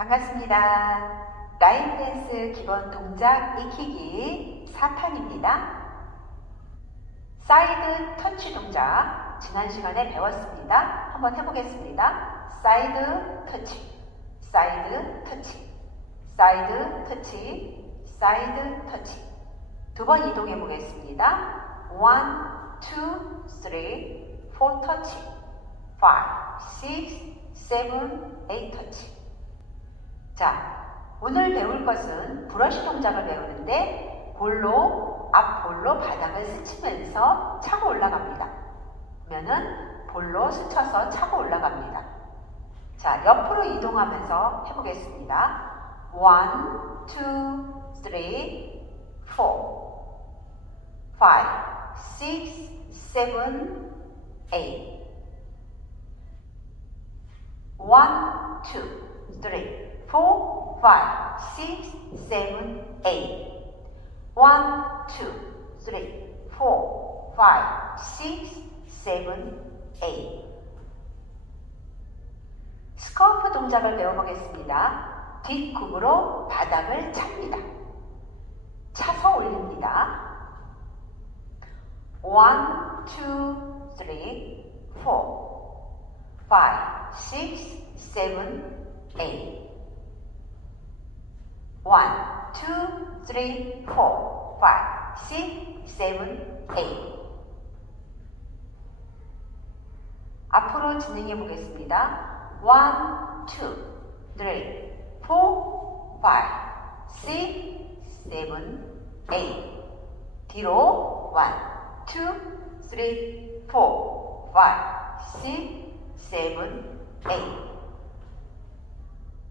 반갑습니다. 라인 댄스 기본 동작 익히기 4탄입니다. 사이드 터치 동작 지난 시간에 배웠습니다. 한번 해보겠습니다. 사이드 터치, 사이드 터치, 사이드 터치, 사이드 터치. 두 번 이동해 보겠습니다. 1, 2, 3, 4 터치, 5, 6, 7, 8 터치. 자, 오늘 배울 것은 브러쉬 동작을 배우는데 볼로 앞볼로 바닥을 스치면서 차고 올라갑니다. 그러면은 볼로 스쳐서 차고 올라갑니다. 자, 옆으로 이동하면서 해보겠습니다. 1, 2, 3, 4, 5, 6, 7, 8 1, 2, 3, 4, 5, 6, 7, 8 1, 2, 3, 4, 5, 6, 7, 8 스커프 동작을 배워보겠습니다. 뒷굽으로 바닥을 찹니다. 차서 올립니다. 1, 2, 3, 4, 5, 6, 7, 8 1, 2, 3, 4, 5, 6, 7, 8 앞으로 진행해 보겠습니다. 1, 2, 3, 4, 5, 6, 7, 8 뒤로 1, 2, 3, 4, 5, 6, 7, 8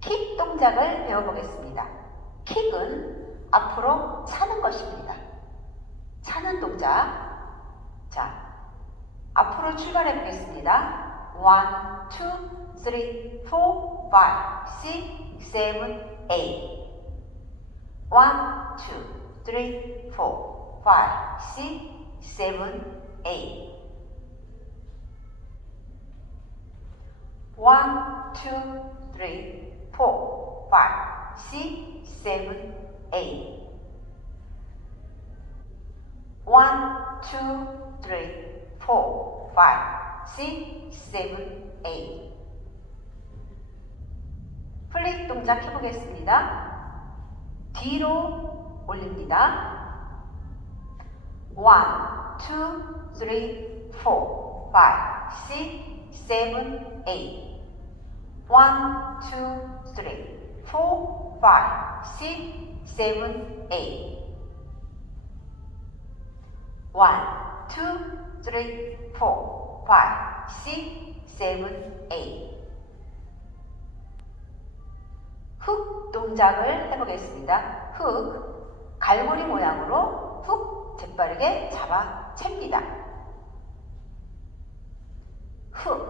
킥 동작을 배워보겠습니다. 킥은 앞으로 차는 것입니다. 차는 동작. 자, 앞으로 출발해 보겠습니다. 1, 2, 3, 4, 5, 6, 7, 8 1, 2, 3, 4, 5, 6, 7, 8 1, 2, 3, 4, 5, 6, 7, 8 1, 2, 3, 4, 5, 6, 7, 8 플릭 동작 해보겠습니다. 뒤로 올립니다. 1, 2, 3, 4, 5, 6, 7, 8 1, 2, 3, 4, 5, 6, 7, 8 1, 2, 3, 4, 5, 6, 7, 8 훅 동작을 해보겠습니다. 훅, 갈고리 모양으로 훅 재빠르게 잡아 챕니다. 훅, 훅.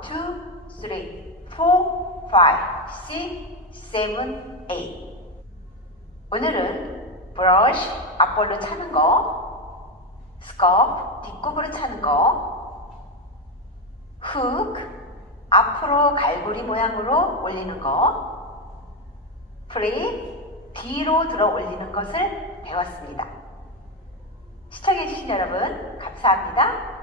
2, 3, 4, 5, 6, 7, 8 오늘은 브러쉬 앞볼로 차는 거, 스커프 뒷굽으로 차는 거, 훅 앞으로 갈고리 모양으로 올리는 거, 프리 뒤로 들어 올리는 것을 배웠습니다. 시청해주신 여러분 감사합니다.